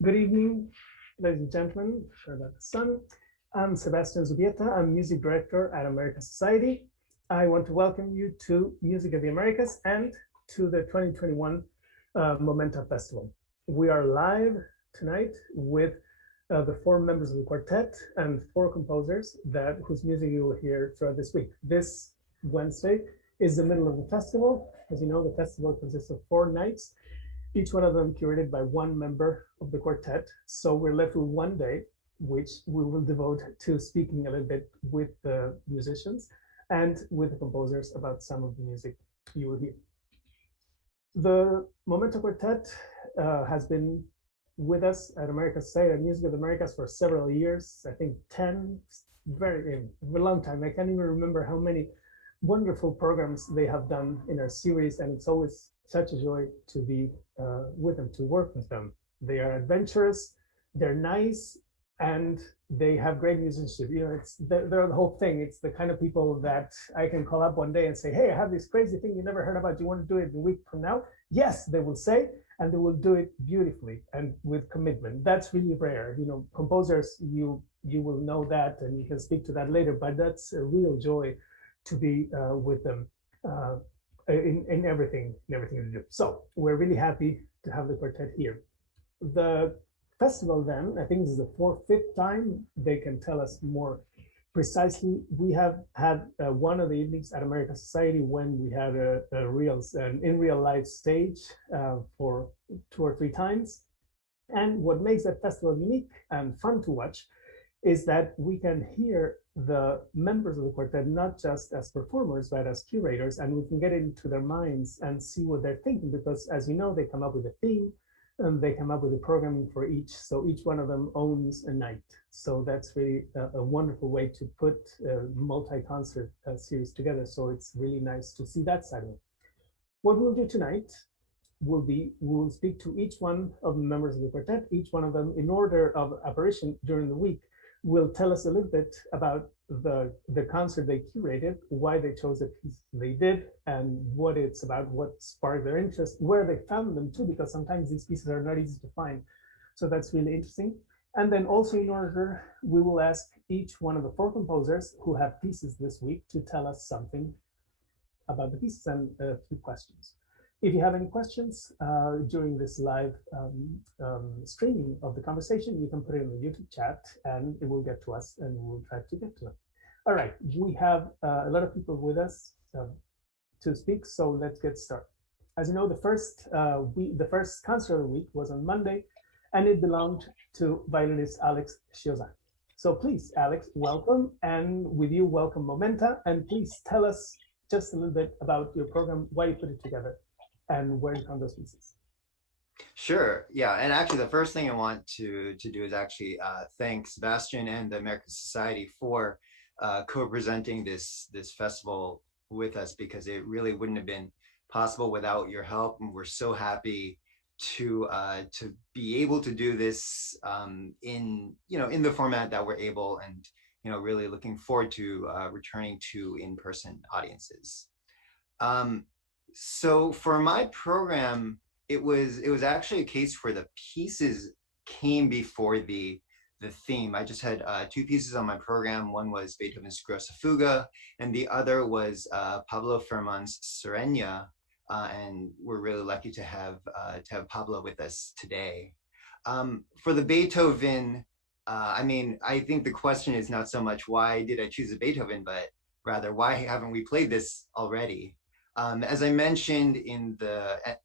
Good evening, ladies and gentlemen. Sorry about the sun. I'm Sebastian Zubieta. I'm music director at America Society. I want to welcome you to Music of the Americas and to the 2021 Momenta Festival. We are live tonight with the four members of the quartet and four composers whose music you will hear throughout this week. This Wednesday is the middle of the festival. As you know, the festival consists of 4 nights, each one of them curated by one member of the quartet. So we're left with one day, which we will devote to speaking a little bit with the musicians and with the composers about some of the music you will hear. The Momenta Quartet has been with us at America Society and Music of the Americas for several years. I think 10, very a long time. I can't even remember how many wonderful programs they have done in our series, and it's always such a joy to be with them, to work with them. They are adventurous, they're nice, and they have great musicianship. You know, they're the whole thing. It's the kind of people that I can call up one day and say, "Hey, I have this crazy thing you never heard about. Do you want to do it a week from now?" Yes, they will say, and they will do it beautifully and with commitment. That's really rare. You know, composers, you will know that, and you can speak to that later. But that's a real joy to be with them in everything they do. So we're really happy to have the quartet here. The festival then, I think this is the fifth time, they can tell us more precisely. We have had one of the evenings at American Society when we had an in real life stage for 2 or 3 times. And what makes that festival unique and fun to watch is that we can hear the members of the quartet not just as performers but as curators, and we can get into their minds and see what they're thinking, because as you know, they come up with a theme and they come up with a programming for each, so each one of them owns a night. So that's really a wonderful way to put a multi-concert series together. So it's really nice to see that side of it. What we'll do tonight we'll speak to each one of the members of the quartet, each one of them in order of apparition during the week will tell us a little bit about the concert they curated, why they chose the piece they did, and what it's about, what sparked their interest, where they found them too, because sometimes these pieces are not easy to find. So that's really interesting. And then also in order, we will ask each one of the four composers who have pieces this week to tell us something about the pieces and a few questions. If you have any questions during this live streaming of the conversation, you can put it in the YouTube chat and it will get to us and we'll try to get to it. All right, we have a lot of people with us to speak, so let's get started. As you know, the first concert of the week was on Monday, and it belonged to violinist Alex Chiozan. So please, Alex, welcome, and with you, welcome Momenta, and please tell us just a little bit about your program, why you put it together, and where you found those pieces. Sure. Yeah. And actually, the first thing I want to do is actually thank Sebastian and the American Society for co-presenting this festival with us, because it really wouldn't have been possible without your help. And we're so happy to be able to do this in the format that we're able, and really looking forward to returning to in-person audiences. So for my program, it was actually a case where the pieces came before the theme. I just had 2 pieces on my program. One was Beethoven's Grosse Fuga, and the other was Pablo Ferman's Serena. And we're really lucky to have Pablo with us today. For the Beethoven, I think the question is not so much why did I choose a Beethoven, but rather why haven't we played this already? As I mentioned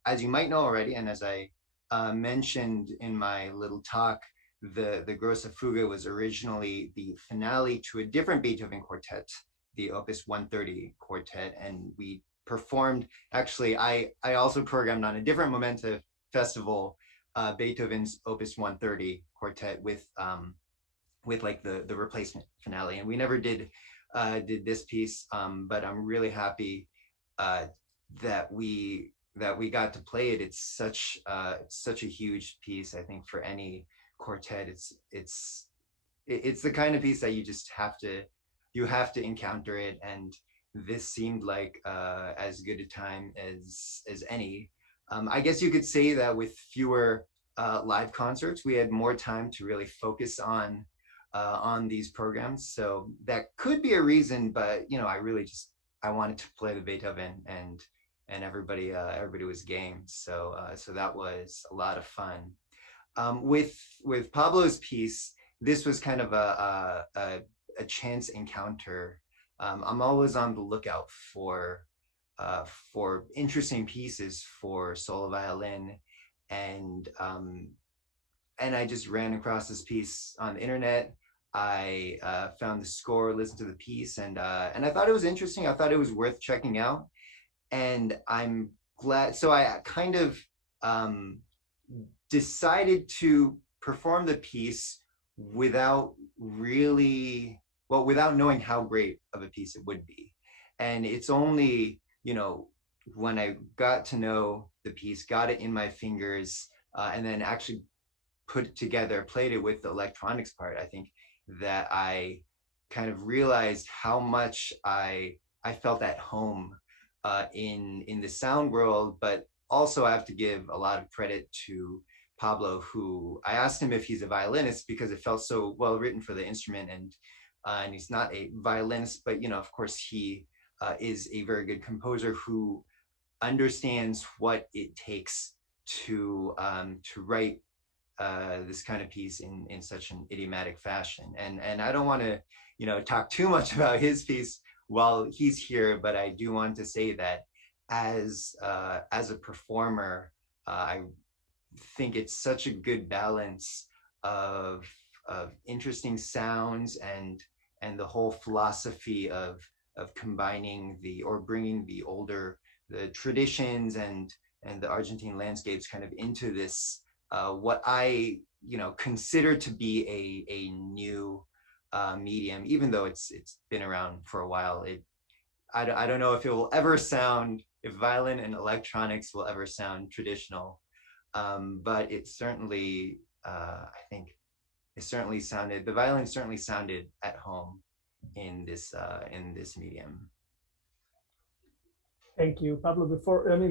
as you might know already, and as I mentioned in my little talk, the Grosse Fuga was originally the finale to a different Beethoven quartet, the Opus 130 quartet, and we performed. Actually, I also programmed on a different Momenta festival, Beethoven's Opus 130 quartet with like the replacement finale, and we never did this piece, but I'm really happy that we got to play it. It's such a huge piece, I think, for any quartet. It's the kind of piece that you just have to encounter it, and this seemed like as good a time as any. I guess you could say that with fewer live concerts. We had more time to really focus on these programs. So that could be a reason, but I really just I wanted to play the Beethoven, and everybody was game. So that was a lot of fun. With Pablo's piece, this was kind of a chance encounter. I'm always on the lookout for interesting pieces for solo violin, and and I just ran across this piece on the internet. I found the score, listened to the piece, and I thought it was interesting. I thought it was worth checking out, and I'm glad. So I kind of um, decided to perform the piece without really, well, without knowing how great of a piece it would be. And it's only, when I got to know the piece, got it in my fingers, and then actually put it together, played it with the electronics part, I think that I kind of realized how much I felt at home in the sound world. But also I have to give a lot of credit to Pablo, who I asked him if he's a violinist because it felt so well written for the instrument, and he's not a violinist, but of course he is a very good composer who understands what it takes to write this kind of piece in such an idiomatic fashion. And I don't want to talk too much about his piece while he's here, but I do want to say that as a performer, I think it's such a good balance of interesting sounds and the whole philosophy of combining or bringing the traditions and the Argentine landscapes kind of into this what I consider to be a new medium, even though it's been around for a while. I don't know if it will ever sound, if violin and electronics will ever sound traditional, but it certainly I think it certainly sounded, the violin certainly sounded at home in this medium. Thank you, Pablo.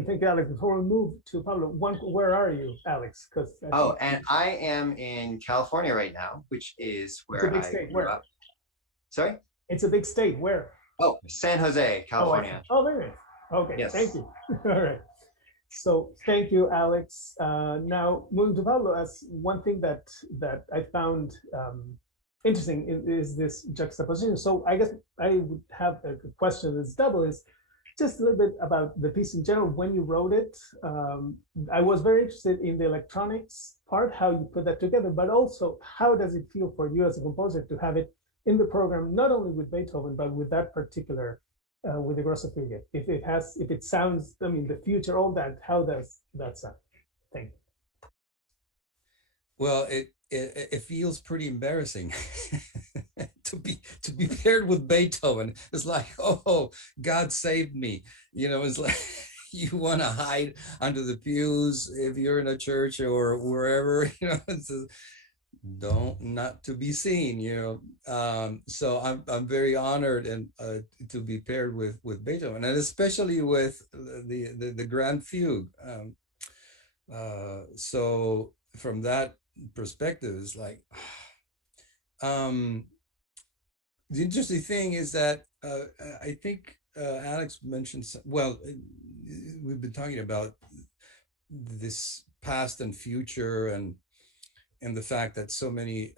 Thank you, Alex. Before we move to Pablo, where are you, Alex? Because Oh, and I am in California right now, which is it's a where big I state. grew Where? up. Sorry? It's a big state. Where? Oh, San Jose, California. Oh, very nice. Okay, thank Yes. you. All right. So thank you, Alex. Now moving to Pablo, as one thing that I found interesting is this juxtaposition. So I guess I would have a question that's double, is just a little bit about the piece in general. When you wrote it, I was very interested in the electronics part, how you put that together, but also how does it feel for you as a composer to have it in the program, not only with Beethoven, but with that particular, with the Grosse Fuge? If it sounds, the future, all that, how does that sound? Thank you. Well, it feels pretty embarrassing to be paired with Beethoven. It's like, oh, God saved me. It's like you want to hide under the pews if you're in a church or wherever. It's don't not to be seen. So I'm very honored and to be paired with Beethoven, and especially with the Grand Fugue. So from that perspective, it's like the interesting thing is that I think Alex mentioned, well, we've been talking about this past and future, and the fact that so many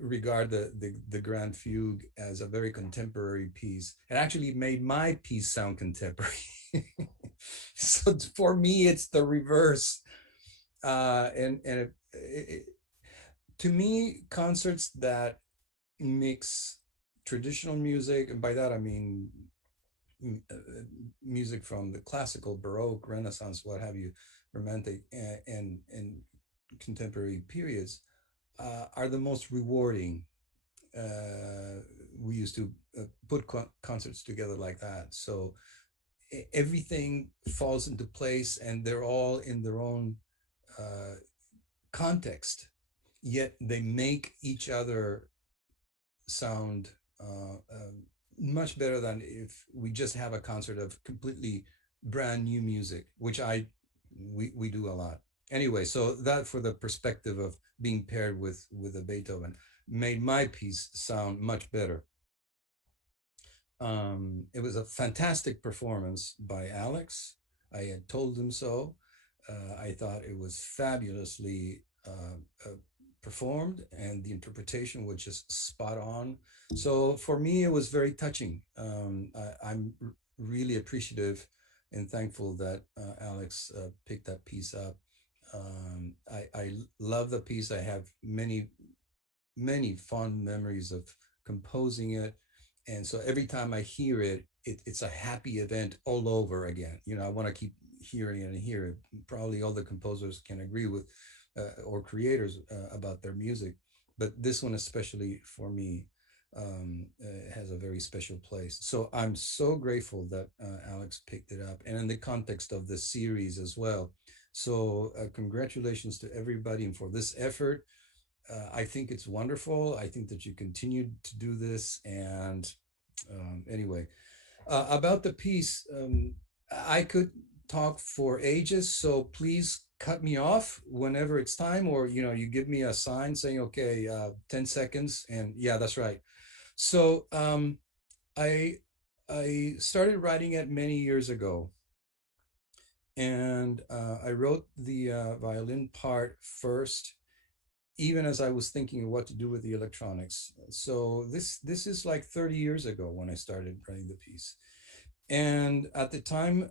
regard the Grand Fugue as a very contemporary piece. It actually made my piece sound contemporary. So for me, it's the reverse. To me, concerts that mix traditional music, and by that I mean music from the classical, Baroque, Renaissance, what have you, Romantic, and contemporary periods, are the most rewarding. We used to put concerts together like that, so everything falls into place, and they're all in their own context, yet they make each other sound much better than if we just have a concert of completely brand new music, which we do a lot. Anyway, so that for the perspective of being paired with a Beethoven made my piece sound much better. It was a fantastic performance by Alex. I had told him so. I thought it was fabulously performed, and the interpretation was just spot on. So for me, it was very touching. I'm really appreciative and thankful that Alex picked that piece up. I love the piece. I have many fond memories of composing it, and so every time I hear it, it's a happy event all over again. You know, I want to keep hearing it and hear it. Probably all the composers can agree with, or creators about their music, but this one especially for me has a very special place. So I'm so grateful that Alex picked it up, and in the context of the series as well. So congratulations to everybody and for this effort. I think it's wonderful. I think that you continue to do this. And anyway, about the piece, I could talk for ages. So please cut me off whenever it's time, or you give me a sign saying, okay, 10 seconds. And yeah, that's right. So I I started writing it many years ago, and I wrote the violin part first, even as I was thinking of what to do with the electronics. So this is like 30 years ago when I started writing the piece. And at the time,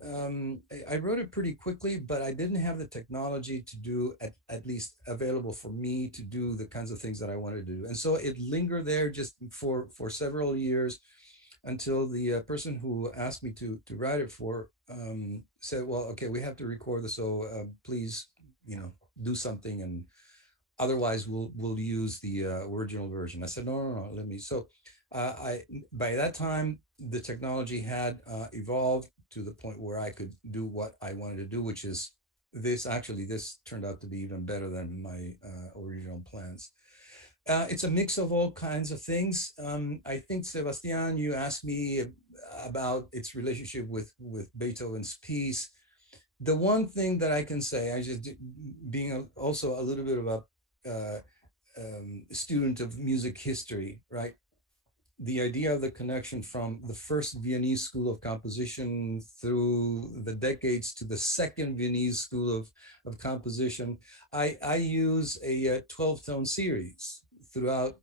I wrote it pretty quickly, but I didn't have the technology to do, at least available for me to do the kinds of things that I wanted to do. And so it lingered there just for several years until the person who asked me to write it for said, well, okay, we have to record this. So please, do something, and otherwise we'll use the original version. I said, no, let me. So I by that time the technology had evolved to the point where I could do what I wanted to do, which is this. Actually, this turned out to be even better than my original plans. It's a mix of all kinds of things. I think, Sebastian, you asked me about its relationship with Beethoven's piece. The one thing that I can say, I just being also a little bit of a student of music history, right? The idea of the connection from the first Viennese school of composition through the decades to the second Viennese school of composition, I use a 12-tone series throughout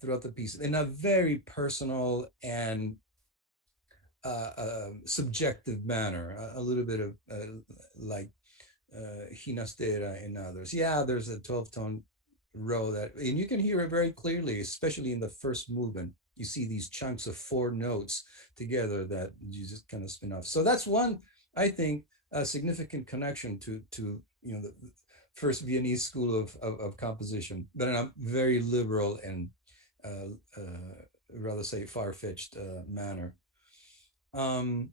the piece in a very personal and subjective manner, a little bit of like Hinastera and others. Yeah, there's a 12-tone row that, and you can hear it very clearly, especially in the first movement. You see these chunks of four notes together that you just kind of spin off. So that's one, I think, a significant connection to the first Viennese school of composition, but in a very liberal and rather say far-fetched manner. Um,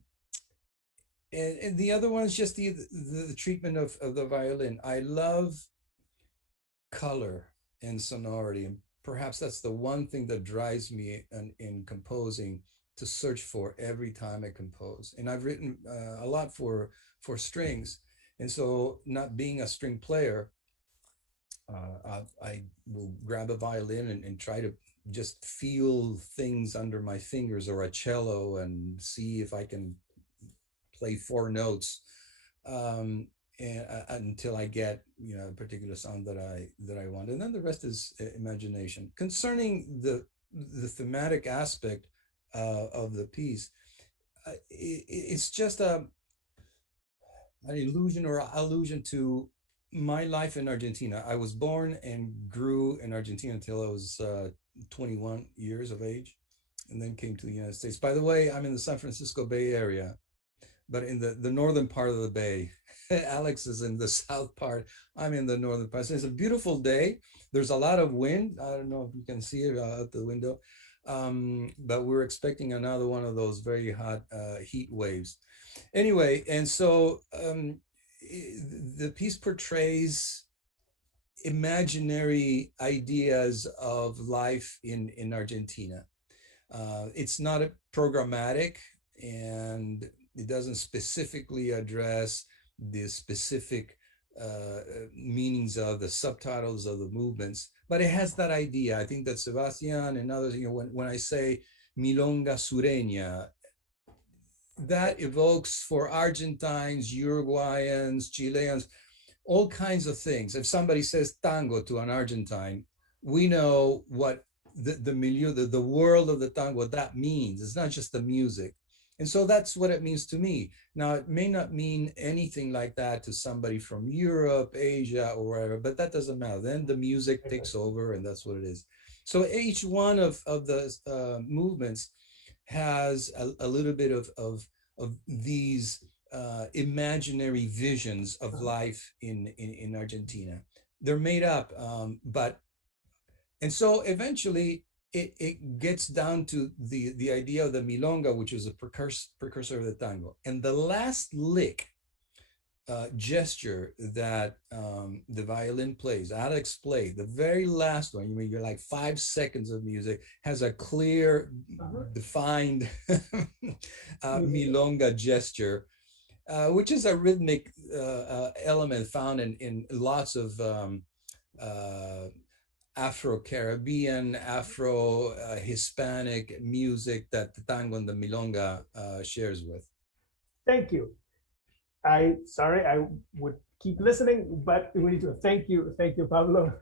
and the other one is just the treatment of the violin. I love color and sonority, and perhaps that's the one thing that drives me in composing, to search for every time I compose. And I've written a lot for strings, and so not being a string player, I will grab a violin and try to just feel things under my fingers, or a cello, and see if I can play four notes, and until I get a particular sound that I want, and then the rest is imagination. Concerning the thematic aspect of the piece, it's just an illusion or allusion to my life in Argentina. I was born and grew in Argentina until I was 21 years of age, and then came to the United States. By the way, I'm in the San Francisco Bay Area, but in the northern part of the bay. Alex is in the south part. I'm in the northern part. So it's a beautiful day. There's a lot of wind. I don't know if you can see it out the window, but we're expecting another one of those very hot heat waves. Anyway, and so the piece portrays imaginary ideas of life in Argentina. It's not programmatic, and it doesn't specifically address the specific meanings of the subtitles of the movements, but it has that idea. I think that Sebastian and others, when I say milonga sureña, that evokes for Argentines, Uruguayans, Chileans, all kinds of things. If somebody says tango to an Argentine, we know what the milieu, the world of the tango, what that means. It's not just the music. And so that's what it means to me. Now, it may not mean anything like that to somebody from Europe, Asia, or wherever, but that doesn't matter. Then the music takes over, and that's what it is. So each one of the movements has a little bit of these imaginary visions of life in Argentina. They're made up, but and so eventually it gets down to the idea of the milonga, which is a precursor of the tango. And the last lick gesture that the violin plays, Alex played, the very last one, you're like 5 seconds of music, has a clear, defined milonga gesture, which is a rhythmic element found in lots of Afro-Caribbean, Afro-Hispanic music that the tango and the milonga shares with. Thank you. Sorry, I would keep listening, but we need to thank you, Pablo.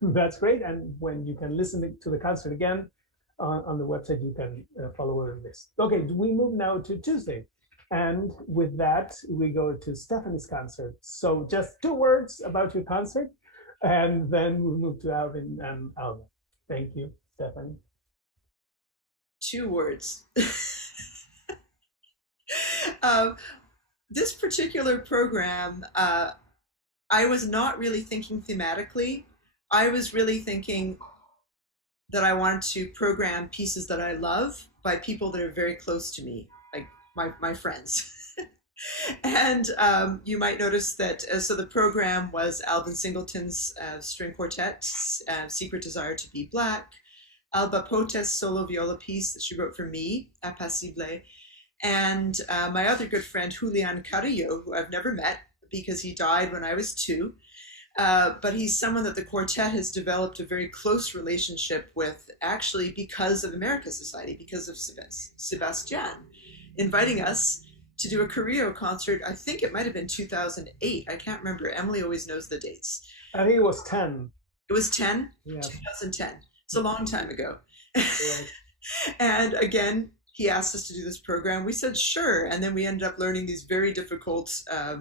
That's great. And when you can listen to the concert again on the website, you can follow this. Okay, we move now to Tuesday. And with that, we go to Stephanie's concert. So just 2 words about your concert, and then we'll move to Alvin and Alva. Thank you, Stephanie. 2 words. This particular program, I was not really thinking thematically. I was really thinking that I wanted to program pieces that I love by people that are very close to me, like my friends. And you might notice that, so the program was Alvin Singleton's string quartet, Secret Desire to Be Black, Alba Potes' solo viola piece that she wrote for me, Apacible, and my other good friend, Julian Carrillo, who I've never met because he died when I was 2. But he's someone that the quartet has developed a very close relationship with, actually because of America Society, because of Sebastian inviting us to do a Carrillo concert. I think it might have been 2008. I can't remember. Emily always knows the dates. I think it was 10. It was 10? Yeah. 2010. It's a long time ago. Yeah. And again, he asked us to do this program. We said, sure. And then we ended up learning these very difficult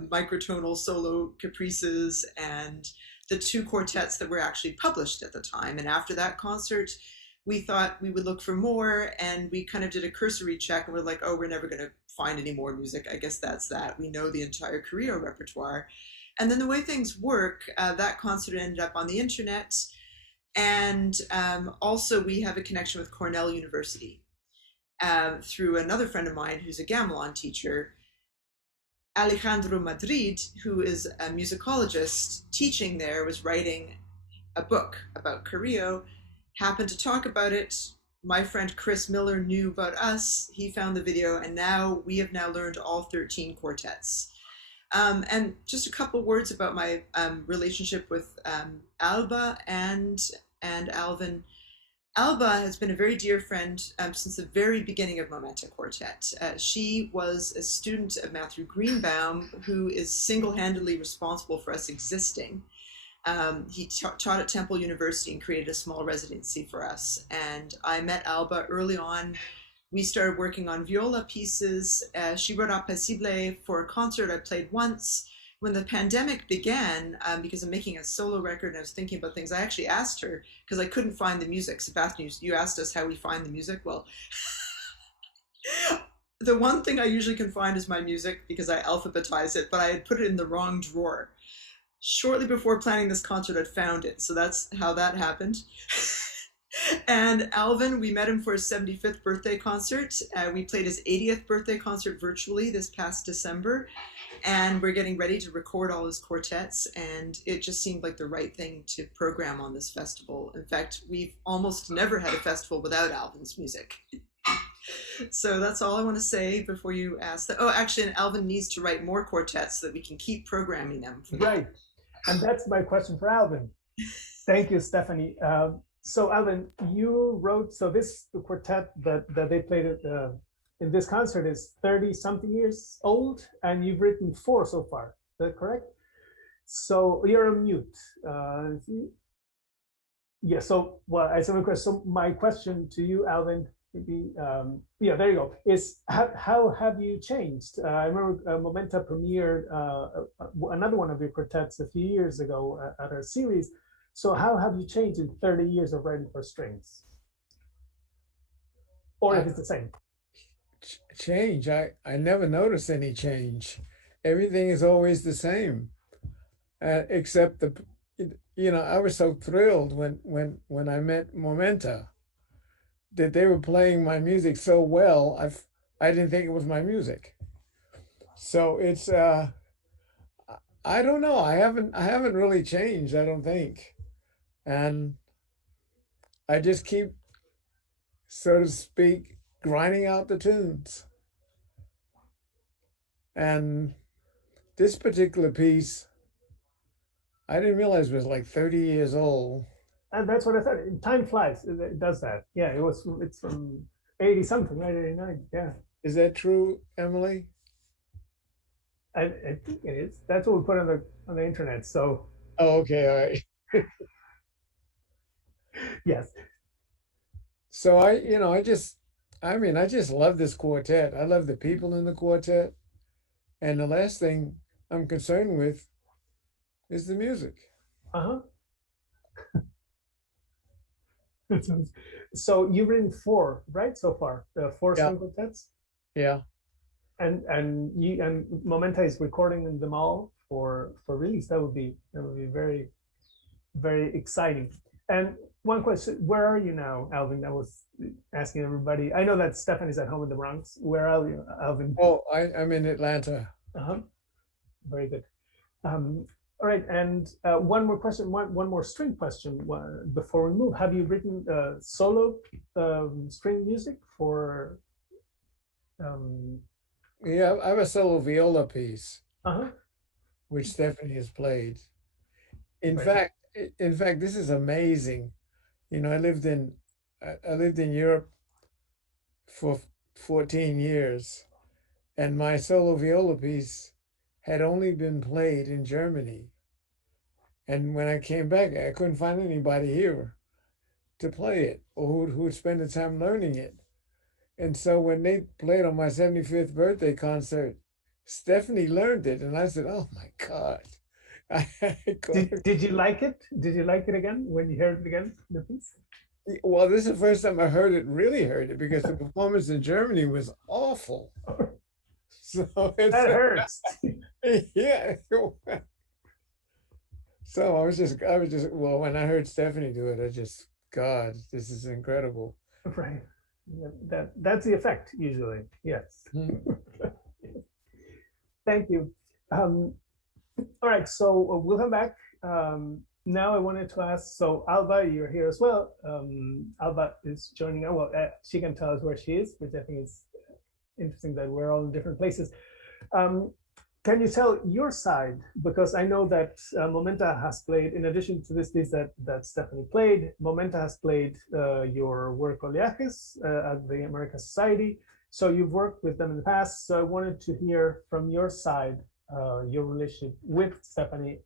microtonal solo caprices and the 2 quartets that were actually published at the time. And after that concert, we thought we would look for more, and we kind of did a cursory check, and we're like, oh, we're never going to find any more music. I guess that's that. We know the entire Carrillo repertoire. And then the way things work, that concert ended up on the internet. And also we have a connection with Cornell University through another friend of mine who's a gamelan teacher, Alejandro Madrid, who is a musicologist teaching there, was writing a book about Carrillo, happened to talk about it. My friend Chris Miller knew about us. He found the video, and now we have now learned all 13 quartets. And just a couple words about my relationship with Alba and Alvin. Alba has been a very dear friend since the very beginning of Momenta Quartet. She was a student of Matthew Greenbaum, who is single-handedly responsible for us existing. He taught at Temple University and created a small residency for us. And I met Alba early on. We started working on viola pieces. She wrote Apacible for a concert I played once. When the pandemic began, because I'm making a solo record and I was thinking about things, I actually asked her, because I couldn't find the music. Sebastian, you asked us how we find the music. Well, the one thing I usually can find is my music, because I alphabetize it, but I had put it in the wrong drawer. Shortly before planning this concert, I'd found it. So that's how that happened. And Alvin, we met him for his 75th birthday concert. We played his 80th birthday concert virtually this past December. And we're getting ready to record all his quartets. And it just seemed like the right thing to program on this festival. In fact, we've almost never had a festival without Alvin's music. So that's all I want to say before you ask that. Oh, actually, and Alvin needs to write more quartets so that we can keep programming them. Right. And that's my question for Alvin. Thank you, Stephanie. So Alvin, you wrote, so this quartet that they played in this concert is 30 something years old, and you've written 4 so far. Is that correct? So you're on mute. Yeah, so, well, I have a question. So my question to you, Alvin, maybe, yeah, there you go, is how have you changed? I remember Momenta premiered another one of your quartets a few years ago at our series. So how have you changed in 30 years of writing for strings? Or if it's the same? Change, I never notice any change. Everything is always the same, except I was so thrilled when I met Momenta that they were playing my music so well. I didn't think it was my music. So it's I don't know. I haven't really changed, I don't think. And I just keep, so to speak, grinding out the tunes. And this particular piece, I didn't realize it was like 30 years old. And that's what I thought. Time flies. It does that. Yeah, it's from 80 something, right? 89. Yeah. Is that true, Emily? I think it is. That's what we put on the internet. So. Oh, okay, all right. Yes. So I just love this quartet. I love the people in the quartet. And the last thing I'm concerned with is the music. Uh-huh. So you've written 4, right, so far? 4 string quartets? Yeah. And Momenta is recording them all for release. That would be very, very exciting. And one question, where are you now, Alvin? I was asking everybody. I know that Stephanie's at home in the Bronx. Where are you, Alvin? Oh, I'm in Atlanta. Uh-huh. Very good. All right, and one more question, one more string question before we move. Have you written solo string music for? Yeah, I have a solo viola piece, Uh-huh. which Stephanie has played. In fact, this is amazing. I lived in Europe for 14 years, and my solo viola piece had only been played in Germany. And when I came back, I couldn't find anybody here to play it or who would spend the time learning it. And so when they played on my 75th birthday concert, Stephanie learned it. And I said, oh my God. Did you like it? Did you like it again when you heard it again, the piece? Well, this is the first time I really heard it, because the performance in Germany was awful. So that hurts. Yeah. So I was just, well, when I heard Stephanie do it, God, this is incredible. Right. Yeah, that's the effect usually. Yes. Thank you. All right, so we'll come back. Now I wanted to ask, so Alba, you're here as well. Alba is joining us. Well, she can tell us where she is, which I think is interesting that we're all in different places. Can you tell your side? Because I know that Momenta has played, in addition to this piece that Stephanie played, Momenta has played your work Oleajes at the American Society. So you've worked with them in the past. So I wanted to hear from your side, your relationship with Stephanie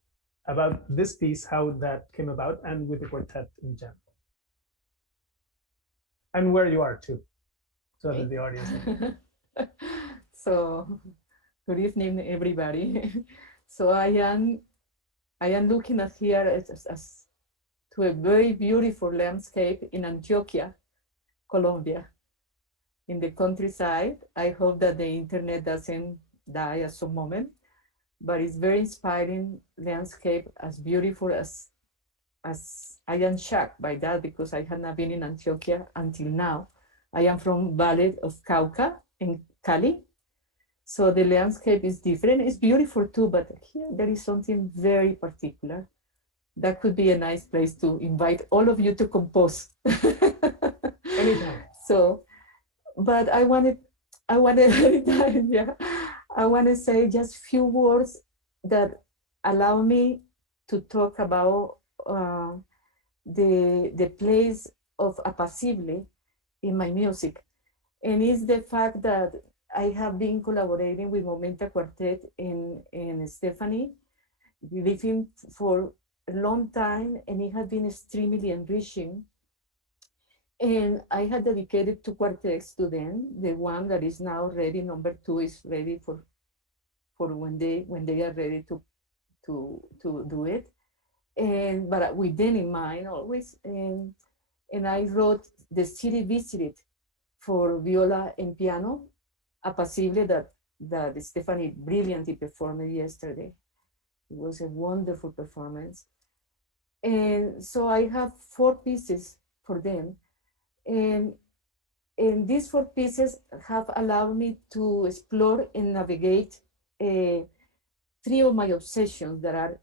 about this piece, how that came about, and with the quartet in general. And where you are too, so that the audience knows. So, good evening, everybody. So I am looking at here as to a very beautiful landscape in Antioquia, Colombia, in the countryside. I hope that the internet doesn't die at some moment, but it's very inspiring landscape, as beautiful as I am shocked by that, because I had not been in Antioquia until now. I am from Valley of Cauca in Cali. So the landscape is different. It's beautiful too, but here there is something very particular. That could be a nice place to invite all of you to compose. Anytime. So but I wanted every time, yeah, I want to say just few words that allow me to talk about the place of apacible in my music. And it's the fact that I have been collaborating with Momenta Quartet and Stephanie, living for a long time, and it has been extremely enriching. And I had dedicated two quartets to them. The one that is now ready, number two, is ready for when they are ready to do it. And but with them in mind always. And I wrote the city visited for viola and piano, Apacible, that Stephanie brilliantly performed yesterday. It was a wonderful performance. And so I have four pieces for them. And, and these four pieces have allowed me to explore and navigate three of my obsessions that are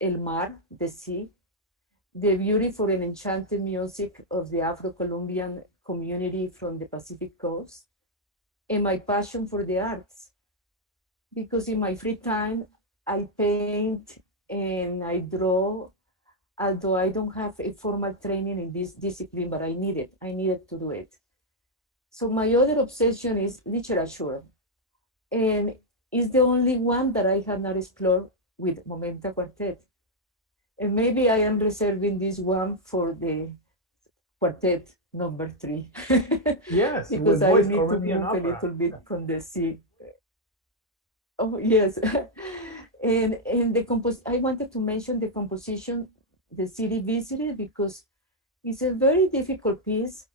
El Mar, the sea, the beautiful and enchanted music of the Afro-Colombian community from the Pacific coast, and my passion for the arts. Because in my free time, I paint and I draw, although I don't have a formal training in this discipline, but I needed to do it. So my other obsession is literature, and it's the only one that I have not explored with Momenta Quartet. And maybe I am reserving this one for the quartet number 3. Yes, because with I voice need or to with the move a opera. little bit from the sea. Oh, yes. and I wanted to mention the composition, The City Visited, because it's a very difficult piece,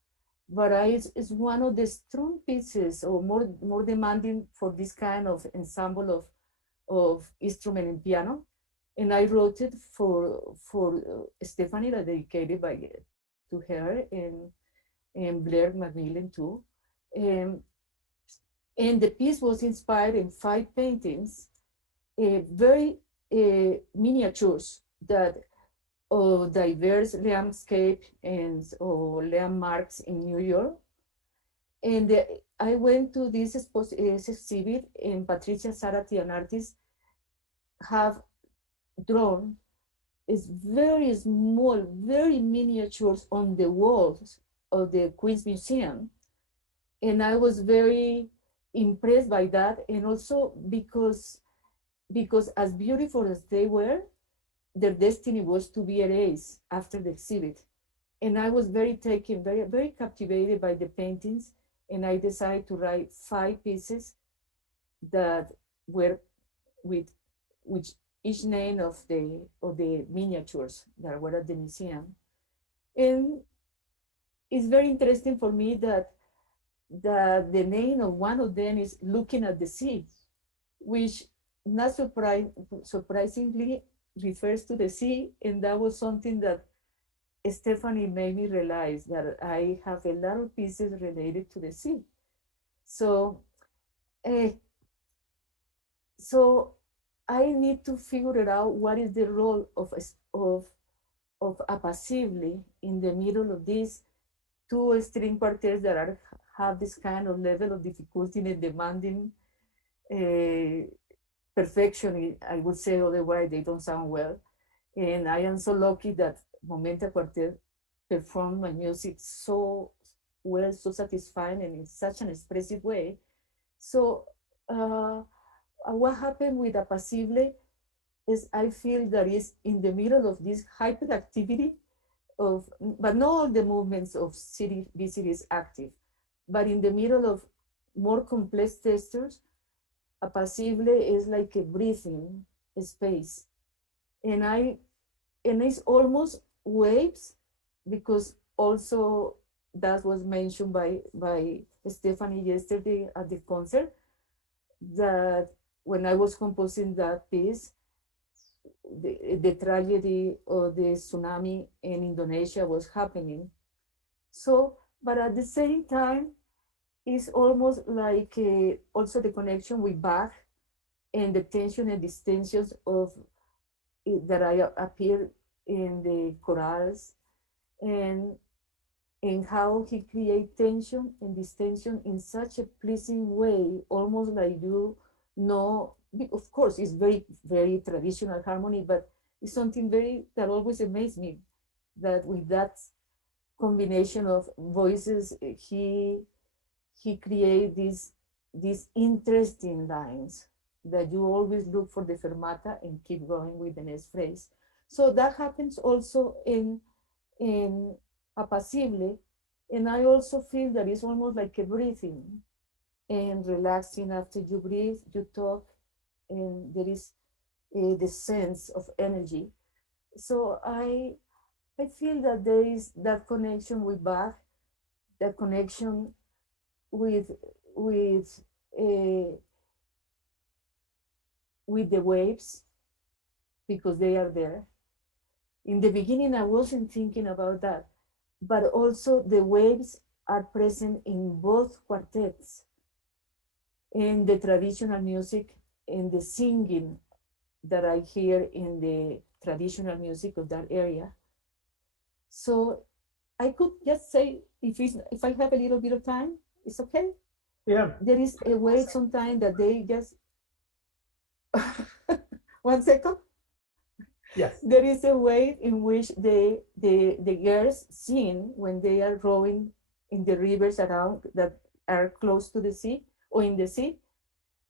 but it's one of the strong pieces, or more demanding for this kind of ensemble of instrument and piano. And I wrote it for Stephanie, that dedicated to her, and Blair Macmillan too. Um, and the piece was inspired in 5 paintings, very miniatures that of diverse landscape and or landmarks in New York. And I went to this exhibit, and Patricia Zarate, an artist, have drawn is very small, very miniatures on the walls of the Queen's Museum. And I was very impressed by that. And also because as beautiful as they were, their destiny was to be erased after the exhibit. And I was very taken, very, very captivated by the paintings. And I decided to write 5 pieces that were with which each name of the miniatures that were at the museum. And it's very interesting for me that the name of one of them is Looking at the Sea, which not surprisingly refers to the sea. And that was something that Stephanie made me realize, that I have a lot of pieces related to the sea. So, uh, so I need to figure out what is the role of apacible in the middle of these 2 string quartets that have this kind of level of difficulty and demanding perfection. I would say, otherwise they don't sound well. And I am so lucky that Momenta Quartet performed my music so well, so satisfying, and in such an expressive way. So what happened with Apacible is, I feel that is in the middle of this hyperactivity but not all the movements of city visit is active, but in the middle of more complex textures, Apacible is like a breathing space. And it's almost waves, because also that was mentioned by Stephanie yesterday at the concert, that when I was composing that piece, the tragedy of the tsunami in Indonesia was happening. So, but at the same time, it's almost like also the connection with Bach, and the tension and distensions of that I appear in the chorales. And and how he create tension and this tension in such a pleasing way, almost like you know. Of course, it's very very traditional harmony, but it's something very that always amazed me. That with that combination of voices, he create these interesting lines that you always look for the fermata and keep going with the next phrase. So that happens also in apacible, and I also feel that it's almost like a breathing and relaxing. After you breathe, you talk, and there is the sense of energy. So I feel that there is that connection with Bach, that connection with with uh, with the waves, because they are there. In the beginning, I wasn't thinking about that, but also the waves are present in both quartets, in the traditional music, in the singing that I hear in the traditional music of that area. So I could just say, if I have a little bit of time, it's okay. Yeah. There is a way sometimes that they just 1 second. Yes. There is a way in which the girls sing when they are rowing in the rivers around that are close to the sea or in the sea,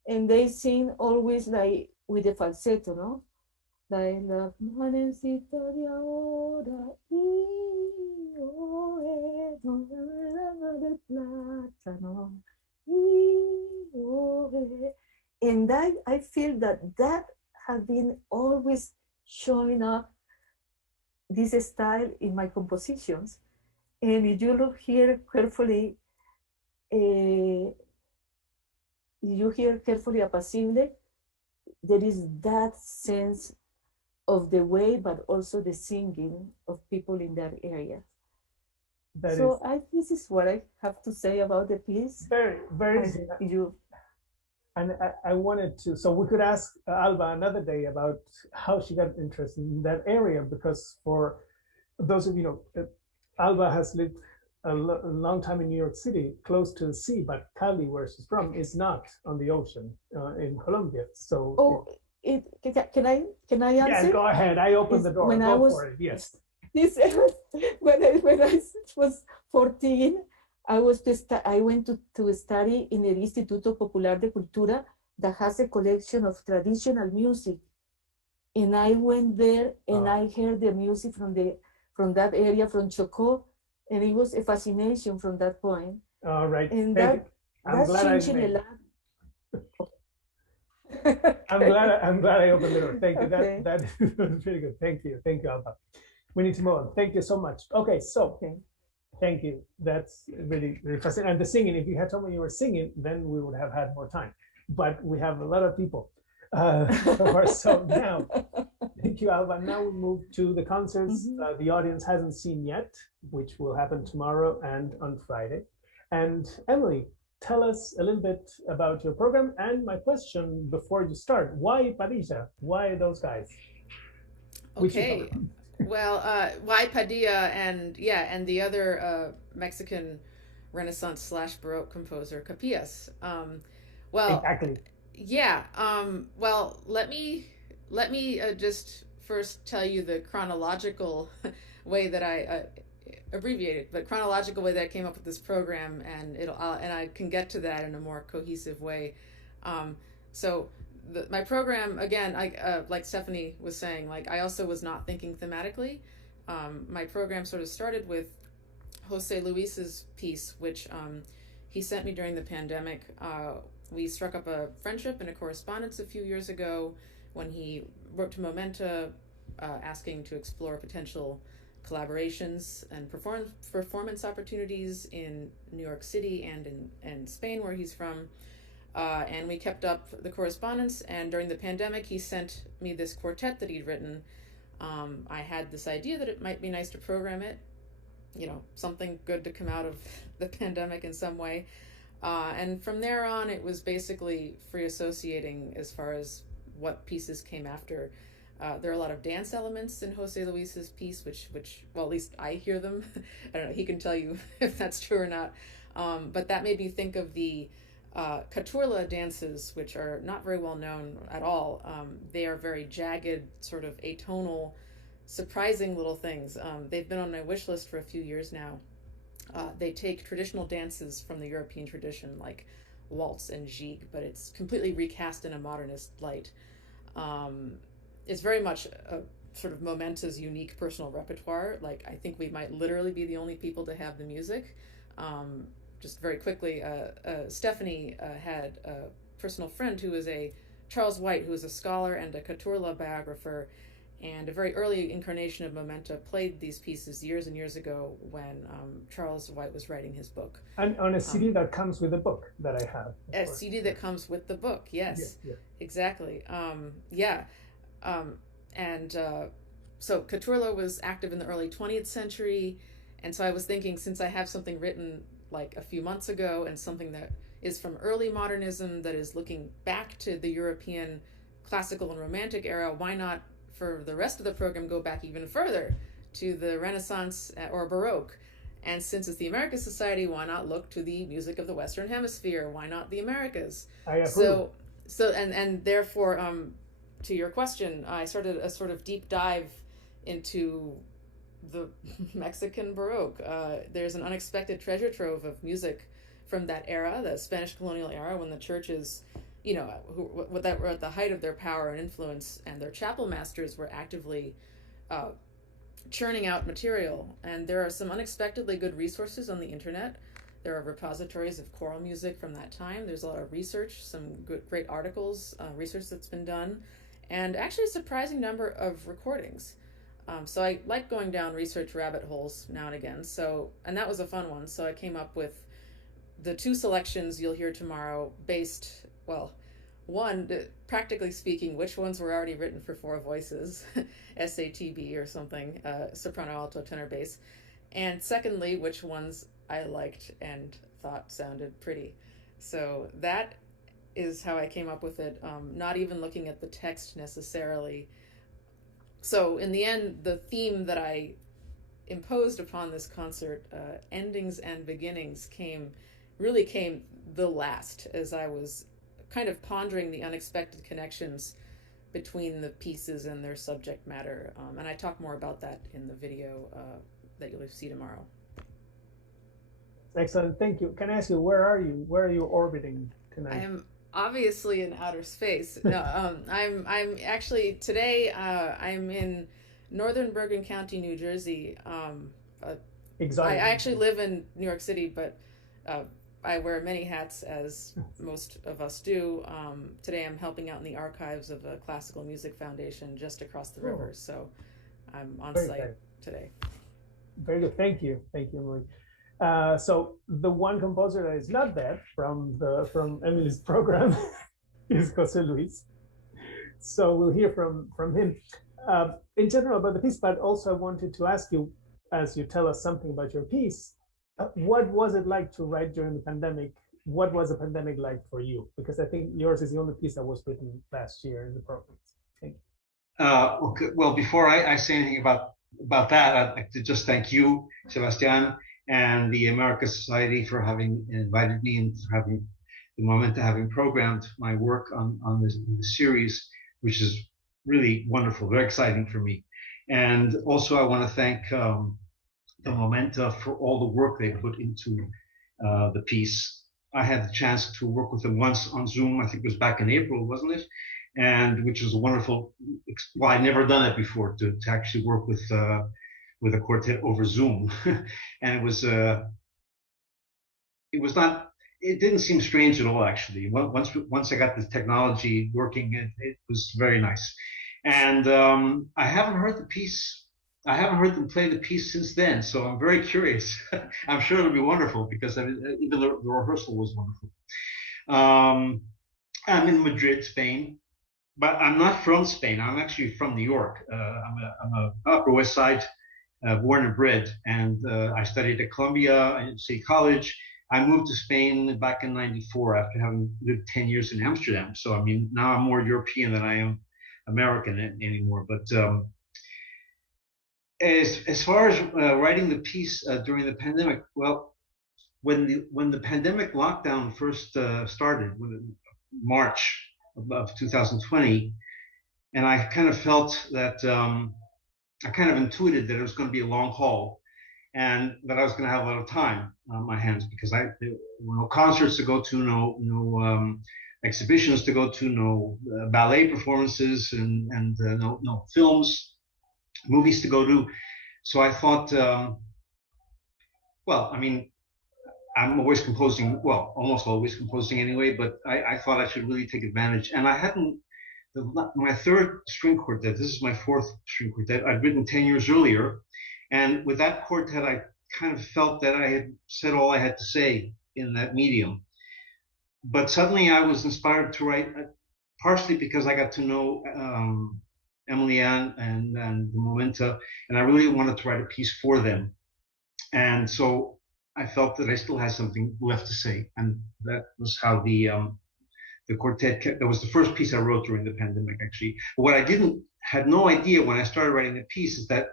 and they sing always like with the falsetto, no? Like la manecita de ahora y de plátano y and I feel that have been always showing up this style in my compositions. And if you look here carefully, you hear carefully apacible, there is that sense of the way, but also the singing of people in that area. That So is this is what I have to say about the piece. very, very. You And I wanted to, so we could ask Alba another day about how she got interested in that area, because for those of you know, Alba has lived a long time in New York City, close to the sea, but Cali, where she's from, is not on the ocean in Colombia. So, can I answer? yeah, go ahead. I opened the door. When go I was, for it. Yes. This when I was 14, I went to study in the Instituto Popular de Cultura that has a collection of traditional music, and I went there and I heard the music from that area, from Chocó, and it was a fascination from that point. All right. And that's changing a lot. I'm glad I opened the door. Thank you. Okay. That was really good. Thank you, Alba. We need to move on. Thank you so much. Okay, so thank you. That's really, really fascinating. And the singing, if you had told me you were singing, then we would have had more time. But we have a lot of people. So now, thank you, Alba. Now we move to the concerts the audience hasn't seen yet, which will happen tomorrow and on Friday. And Emily, tell us a little bit about your program. And my question before you start, why Padilla? Why those guys? Okay. Well, why Padilla and the other Mexican Renaissance / Baroque composer Capillas. Well, exactly. Yeah. Well, let me just first tell you the chronological way that I abbreviated, but chronological way that I came up with this program, and and I can get to that in a more cohesive way. So my program, again, like Stephanie was saying, like I also was not thinking thematically. My program sort of started with Jose Luis's piece, which he sent me during the pandemic. We struck up a friendship and a correspondence a few years ago when he wrote to Momenta asking to explore potential collaborations and performance opportunities in New York City and in Spain, where he's from. And we kept up the correspondence, and during the pandemic he sent me this quartet that he'd written. I had this idea that it might be nice to program it, something good to come out of the pandemic in some way. And from there on, it was basically free associating as far as what pieces came after. There are a lot of dance elements in Jose Luis's piece, which well, at least I hear them. I don't know, he can tell you if that's true or not. But that made me think of the Caturla dances, which are not very well known at all. They are very jagged, sort of atonal, surprising little things. They've been on my wish list for a few years now. They take traditional dances from the European tradition, like waltz and jig, but it's completely recast in a modernist light. It's very much a sort of Momenta's unique personal repertoire. Like, I think we might literally be the only people to have the music. Just very quickly, Stephanie had a personal friend who was Charles White, who was a scholar and a Caturla biographer, and a very early incarnation of Momenta played these pieces years and years ago when Charles White was writing his book. And on a CD that comes with the book that I have. A CD that comes with the book, yes. Yeah. Exactly. So Caturla was active in the early 20th century, and so I was thinking, since I have something written like a few months ago and something that is from early modernism that is looking back to the European classical and romantic era, why not for the rest of the program go back even further to the Renaissance or Baroque? And since it's the Americas Society, why not look to the music of the Western Hemisphere? Why not the Americas? I approve. And therefore, to your question, I started a sort of deep dive into the Mexican Baroque. There's an unexpected treasure trove of music from that era, the Spanish colonial era, when the churches, that were at the height of their power and influence, and their chapel masters were actively churning out material. And there are some unexpectedly good resources on the internet. There are repositories of choral music from that time. There's a lot of research, some great articles, research that's been done, and actually a surprising number of recordings. So I like going down research rabbit holes now and again. And that was a fun one. So I came up with the two selections you'll hear tomorrow based, well, one, practically speaking, which ones were already written for four voices, SATB or something, soprano, alto, tenor, bass. And secondly, which ones I liked and thought sounded pretty. So that is how I came up with it, not even looking at the text necessarily. So in the end, the theme that I imposed upon this concert, endings and beginnings, really came the last, as I was kind of pondering the unexpected connections between the pieces and their subject matter. And I talk more about that in the video that you'll see tomorrow. Excellent, thank you. Can I ask you, where are you? Where are you orbiting tonight? I am obviously in outer space. No, I'm actually today. I'm in northern Bergen County, New Jersey. Exotic. I actually live in New York City, but I wear many hats, as most of us do. Today I'm helping out in the archives of a classical music foundation just across the river. So I'm on site today. Very good. Thank you, Emily. So the one composer that is not dead from Emily's program is Jose Luis. So we'll hear from him in general about the piece, but also I wanted to ask you, as you tell us something about your piece, what was it like to write during the pandemic? What was the pandemic like for you? Because I think yours is the only piece that was written last year in the program. Thank you. Okay. Well, before I say anything about that, I'd like to just thank you, Sebastian, and the Americas Society for having invited me and for having the Momenta having programmed my work on this series, which is really wonderful, very exciting for me. And also I want to thank the Momenta for all the work they put into the piece. I had the chance to work with them once on Zoom. I think it was back in April, wasn't it? And which was a wonderful, well, I'd never done it before, to actually work with a quartet over Zoom. And it didn't seem strange at all, actually. Once I got the technology working, it was very nice. And I haven't heard the piece. I haven't heard them play the piece since then, so I'm very curious. I'm sure it'll be wonderful, because even the rehearsal was wonderful. I'm in Madrid, Spain, but I'm not from Spain. I'm actually from New York. I'm a Upper West Side, born and bred, and I studied at Columbia City College. I moved to Spain back in '94 after having lived 10 years in Amsterdam. So I mean, now I'm more European than I am American anymore. But as far as writing the piece during the pandemic, well, when the pandemic lockdown first started, March of 2020, and I kind of felt that I kind of intuited that it was going to be a long haul, and that I was going to have a lot of time on my hands because there were no concerts to go to, no exhibitions to go to, no ballet performances, and no films, movies to go to. So I thought, well, I mean, I'm always composing, well, almost always composing anyway, but I thought I should really take advantage. And I hadn't, my third string quartet, this is my fourth string quartet, I'd written 10 years earlier. And with that quartet, I kind of felt that I had said all I had to say in that medium. But suddenly I was inspired to write, partially because I got to know Emily Ann and the Momenta, and I really wanted to write a piece for them. And so I felt that I still had something left to say, and that was how the quartet that was the first piece I wrote during the pandemic, actually. But what I had no idea when I started writing the piece is that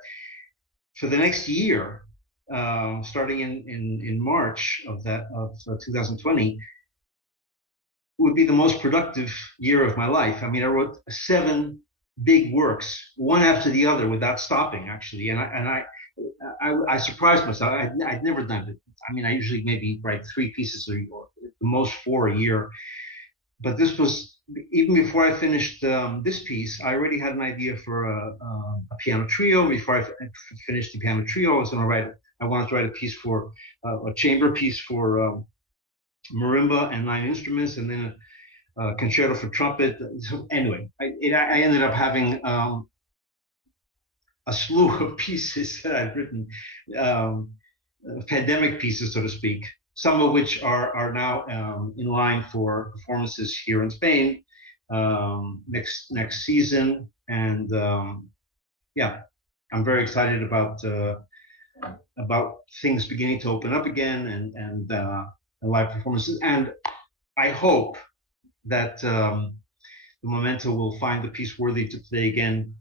for the next year, starting in March of 2020, would be the most productive year of my life. I mean, I wrote 7 big works, one after the other, without stopping, actually, and I surprised myself. I'd never done it. I mean, I usually maybe write 3 pieces or at the most 4 a year. But this was, even before I finished this piece, I already had an idea for a piano trio. Before I finished the piano trio, I wanted to write a piece for a chamber piece for marimba and 9 instruments, and then a concerto for trumpet. So anyway, I ended up having a slew of pieces that I'd written, pandemic pieces, so to speak, some of which are now in line for performances here in Spain next season. And yeah, I'm very excited about things beginning to open up again and live performances. And I hope that the Momenta will find the piece worthy to play again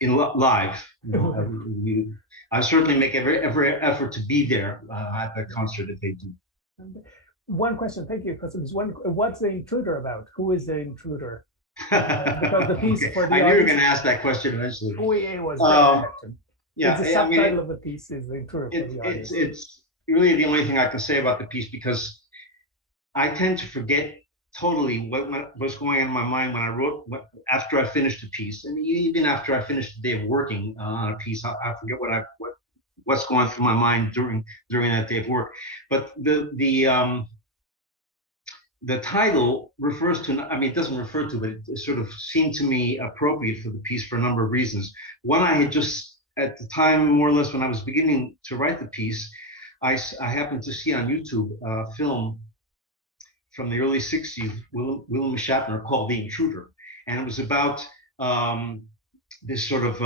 in live. I certainly make every effort to be there at the concert if they do. One question, thank you, because what's the Intruder about? Who is the Intruder? Because the piece for the I knew you were going to ask that question eventually. It was yeah, the subtitle of the piece is The Intruder for the audience. It's really the only thing I can say about the piece, because I tend to forget totally what was going on in my mind when I wrote, after I finished the piece, and even after I finished the day of working on a piece, I forget what's going through my mind during that day of work. But the title refers to, I mean, it doesn't refer to, but it sort of seemed to me appropriate for the piece for a number of reasons. One, I had just, at the time, more or less, when I was beginning to write the piece, I happened to see on YouTube a film from the early 60s, William Shatner, called The Intruder. And it was about this sort of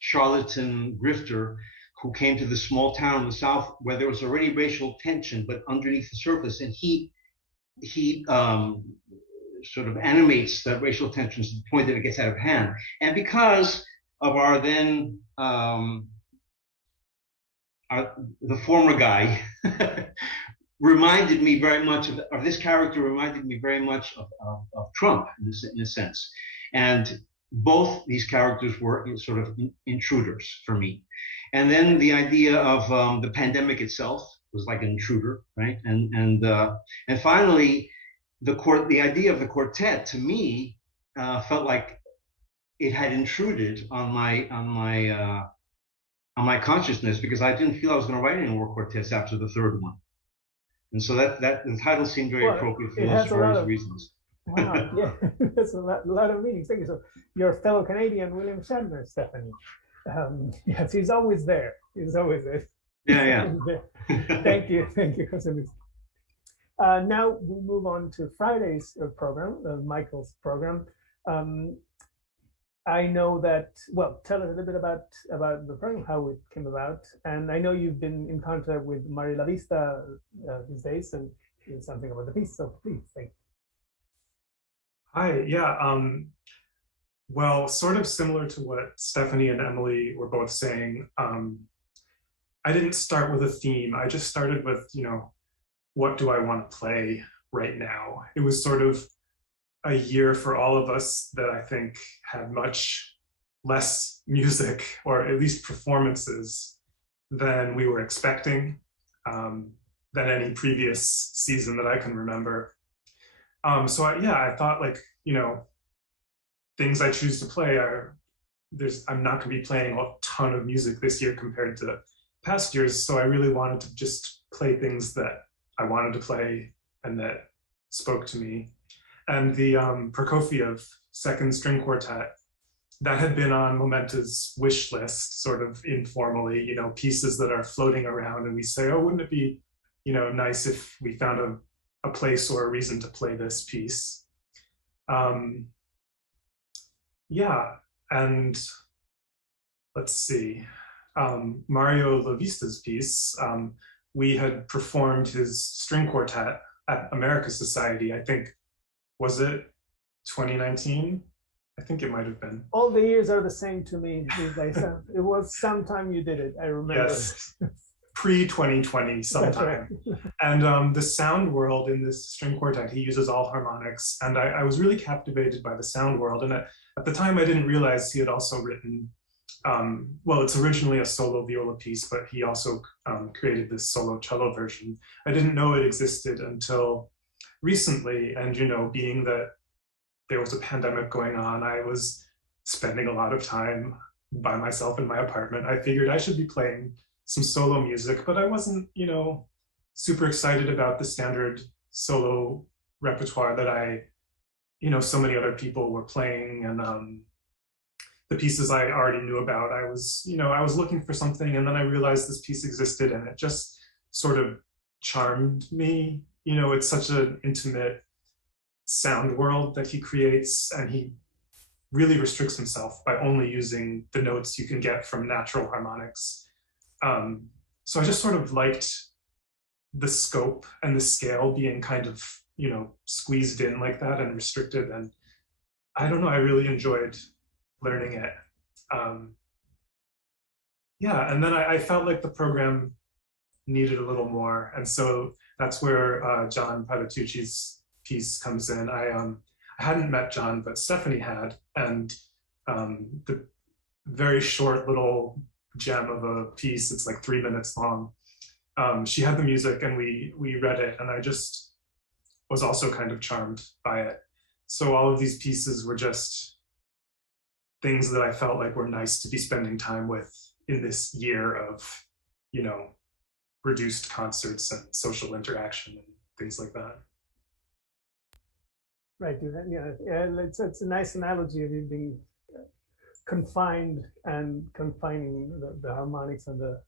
charlatan grifter who came to this small town in the South where there was already racial tension, but underneath the surface. And he sort of animates that racial tension to the point that it gets out of hand. And because of our then, the former guy, reminded me very much of this character, reminded me very much of Trump in a sense. And both these characters were sort of intruders for me. And then the idea of the pandemic itself was like an intruder, right? And finally, the idea of the quartet to me felt like it had intruded on my consciousness, because I didn't feel I was going to write any more quartets after the third one. And so that the title seemed very appropriate for those various reasons. Wow, yeah, that's a lot of meanings. Thank you. So your fellow Canadian, William Shatner, Stephanie. Yes, he's always there. He's always there. Yeah. Thank you, Jose Luis. Now we move on to Friday's program, Michael's program. I know that, well, tell us a little bit about the program, how it came about. And I know you've been in contact with Mari La Vista these days and something about the piece, so please, thank you. Hi, yeah. Well, sort of similar to what Stephanie and Emily were both saying. I didn't start with a theme. I just started with, what do I want to play right now? It was sort of a year for all of us that I think had much less music, or at least performances, than we were expecting, than any previous season that I can remember. So I thought, like, things I choose to play are, I'm not going to be playing a ton of music this year compared to past years. So I really wanted to just play things that I wanted to play and that spoke to me. And the Prokofiev second string quartet, that had been on Momenta's wish list, sort of informally, pieces that are floating around, and we say, oh, wouldn't it be, nice if we found a place or a reason to play this piece. And let's see, Mario Lavista's piece, we had performed his string quartet at America Society, I think, was it 2019? I think it might have been. All the years are the same to me. It was sometime you did it, I remember. Yes, pre-2020 sometime. Right. And the sound world in this string quartet, he uses all harmonics. And I was really captivated by the sound world. And at the time, I didn't realize he had also written, well, it's originally a solo viola piece, but he also created this solo cello version. I didn't know it existed until recently. And, being that there was a pandemic going on, I was spending a lot of time by myself in my apartment. I figured I should be playing some solo music, but I wasn't, super excited about the standard solo repertoire that so many other people were playing, and the pieces I already knew about. I was looking for something, and then I realized this piece existed, and it just sort of charmed me. It's such an intimate sound world that he creates, and he really restricts himself by only using the notes you can get from natural harmonics. So I just sort of liked the scope and the scale being kind of, squeezed in like that and restricted. And I don't know, I really enjoyed learning it. And then I felt like the program needed a little more. And so that's where John Patitucci's piece comes in. I hadn't met John, but Stephanie had. And the very short little gem of a piece, it's like 3 minutes long. She had the music, and we read it, and I just was also kind of charmed by it. So all of these pieces were just things that I felt like were nice to be spending time with in this year of, reduced concerts and social interaction and things like that. Right. Yeah. It's a nice analogy of you being confined and confining the harmonics and the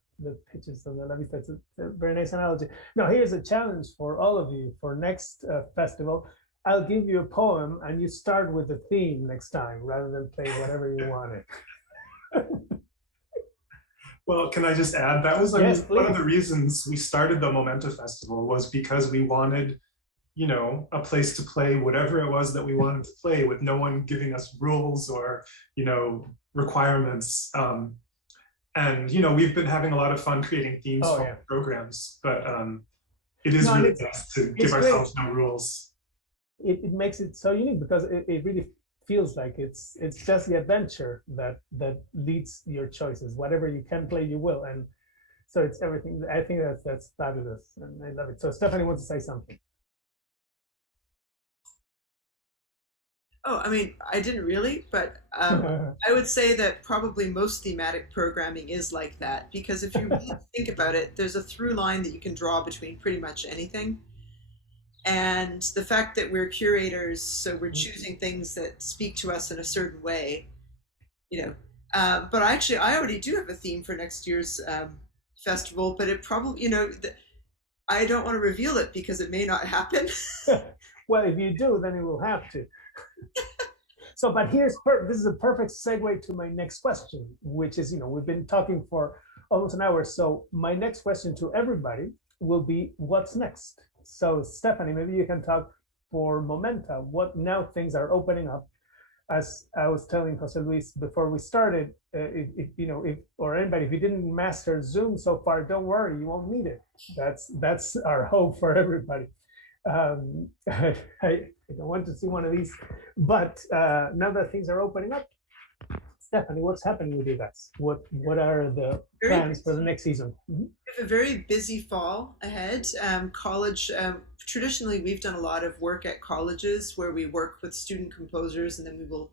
pitches and the levies. That's a very nice analogy. Now, here's a challenge for all of you for next festival. I'll give you a poem, and you start with the theme next time rather than play whatever you wanted. Well, can I just add, that was yes, one of the reasons we started the Momenta Festival, was because we wanted, a place to play whatever it was that we wanted to play, with no one giving us rules or, requirements. And, we've been having a lot of fun creating themes for programs, but it is really best to give ourselves no rules. It makes it so unique, because it really feels like it's just the adventure that leads your choices. Whatever you can play, you will. And so it's everything. I think that's fabulous, and I love it. So Stephanie wants to say something. Oh, I mean, I didn't really, but I would say that probably most thematic programming is like that, because if you really think about it, there's a through line that you can draw between pretty much anything. And the fact that we're curators, so we're choosing things that speak to us in a certain way, but I already do have a theme for next year's festival, but it probably, I don't want to reveal it because it may not happen. Well, if you do, then you will have to. So, but this is a perfect segue to my next question, which is, we've been talking for almost an hour. So my next question to everybody will be, what's next? So Stephanie, maybe you can talk for Momenta? What now things are opening up. As I was telling Jose Luis before we started, if you know, if or anybody, if you didn't master Zoom so far, don't worry, you won't need it. That's our hope for everybody. I don't want to see one of these, but now that things are opening up, Stephanie, what's happening with you guys? What are the plans for the next season? We have a very busy fall ahead. College, traditionally, we've done a lot of work at colleges where we work with student composers, and then we will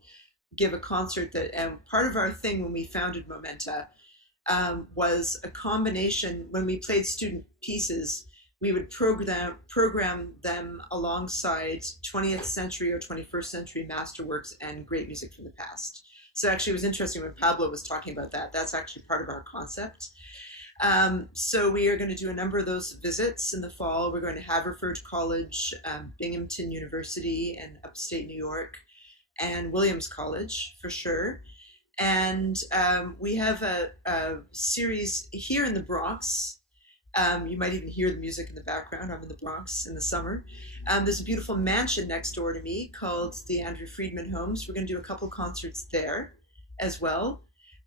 give a concert that, part of our thing when we founded Momenta was a combination. When we played student pieces, we would program them alongside 20th century or 21st century masterworks and great music from the past. So actually it was interesting when Pablo was talking about that. That's actually part of our concept. So we are going to do a number of those visits in the fall. We're going to Haverford College, Binghamton University in upstate New York, and Williams College for sure. And we have a series here in the Bronx. You might even hear the music in the background. I'm in the Bronx in the summer. There's a beautiful mansion next door to me called the Andrew Friedman Homes. We're going to do a couple concerts there as well.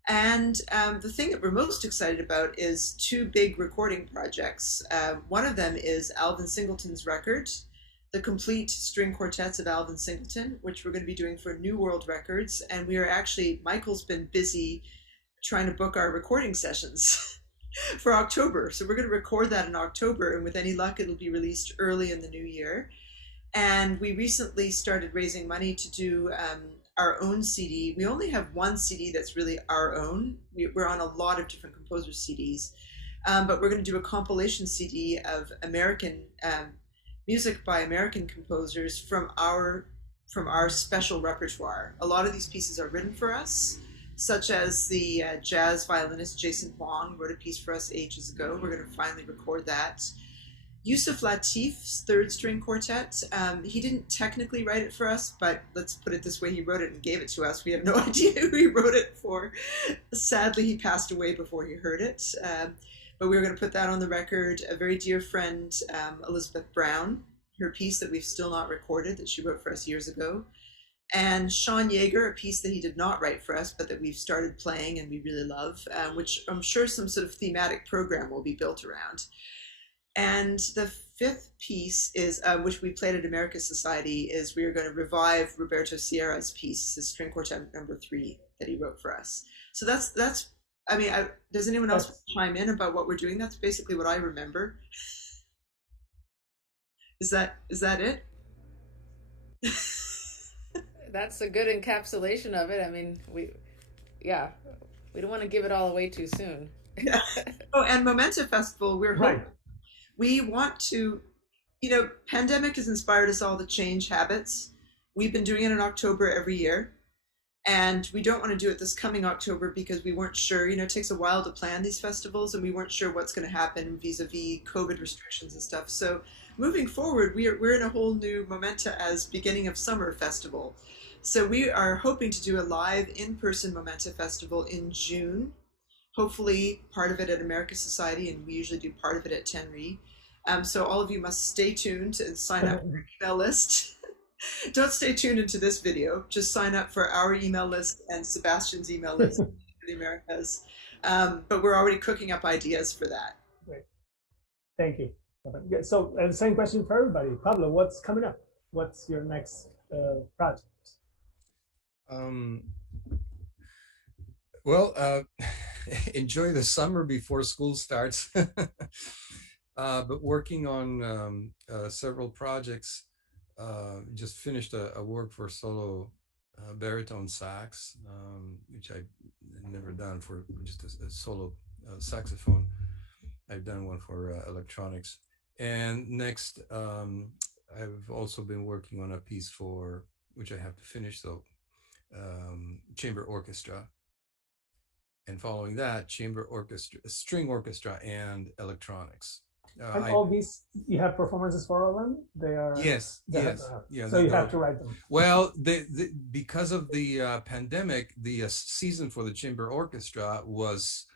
And the thing that we're most excited about is two big recording projects. One of them is Alvin Singleton's record, the complete string quartets of Alvin Singleton, which we're going to be doing for New World Records. And we are actually, Michael's been busy trying to book our recording sessions for October. So we're going to record that in October, and with any luck, it'll be released early in the new year. And we recently started raising money to do our own CD. We only have one CD that's really our own. We're on a lot of different composers' CDs, but we're going to do a compilation CD of American music by American composers from our special repertoire. A lot of these pieces are written for us, such as the jazz violinist Jason Huang wrote a piece for us ages ago. We're going to finally record that. Yusuf Latif's third string quartet, he didn't technically write it for us, but let's put it this way, he wrote it and gave it to us. We have no idea who he wrote it for. Sadly, he passed away before he heard it. But we were going to put that on the record. A very dear friend, Elizabeth Brown, her piece that we've still not recorded that she wrote for us years ago. And Sean Yeager, a piece that he did not write for us, but that we've started playing and we really love, which I'm sure some sort of thematic program will be built around. And the fifth piece is, which we played at America's Society, is we are going to revive Roberto Sierra's piece, his string quartet number 3 that he wrote for us. So that's. I mean, does anyone else chime in about what we're doing? That's basically what I remember. Is that it? That's a good encapsulation of it. I mean, we don't want to give it all away too soon. Yeah. Oh, and Momenta Festival, we want to, pandemic has inspired us all to change habits. We've been doing it in October every year, and we don't want to do it this coming October because we weren't sure, it takes a while to plan these festivals, and we weren't sure what's going to happen vis-a-vis COVID restrictions and stuff. So moving forward, we're in a whole new Momenta as beginning of summer festival. So we are hoping to do a live in-person Momenta Festival in June, hopefully part of it at America's Society, and we usually do part of it at Tenry. So all of you must stay tuned and sign up for our email list. Don't stay tuned into this video, just sign up for our email list and Sebastian's email list for the Americas. But we're already cooking up ideas for that. Great. Thank you. So the same question for everybody. Pablo, what's coming up? What's your next project? Well, enjoy the summer before school starts, but working on several projects. Just finished a work for solo baritone sax, which I've never done for just a solo saxophone. I've done one for electronics. And next, I've also been working on a piece for, which I have to finish though, chamber orchestra. And following that, chamber orchestra, string orchestra, and electronics. And all these, you have performances for all of them? They are. Yes. Yeah. So you have to write them. Well, because of the pandemic, the season for the chamber orchestra was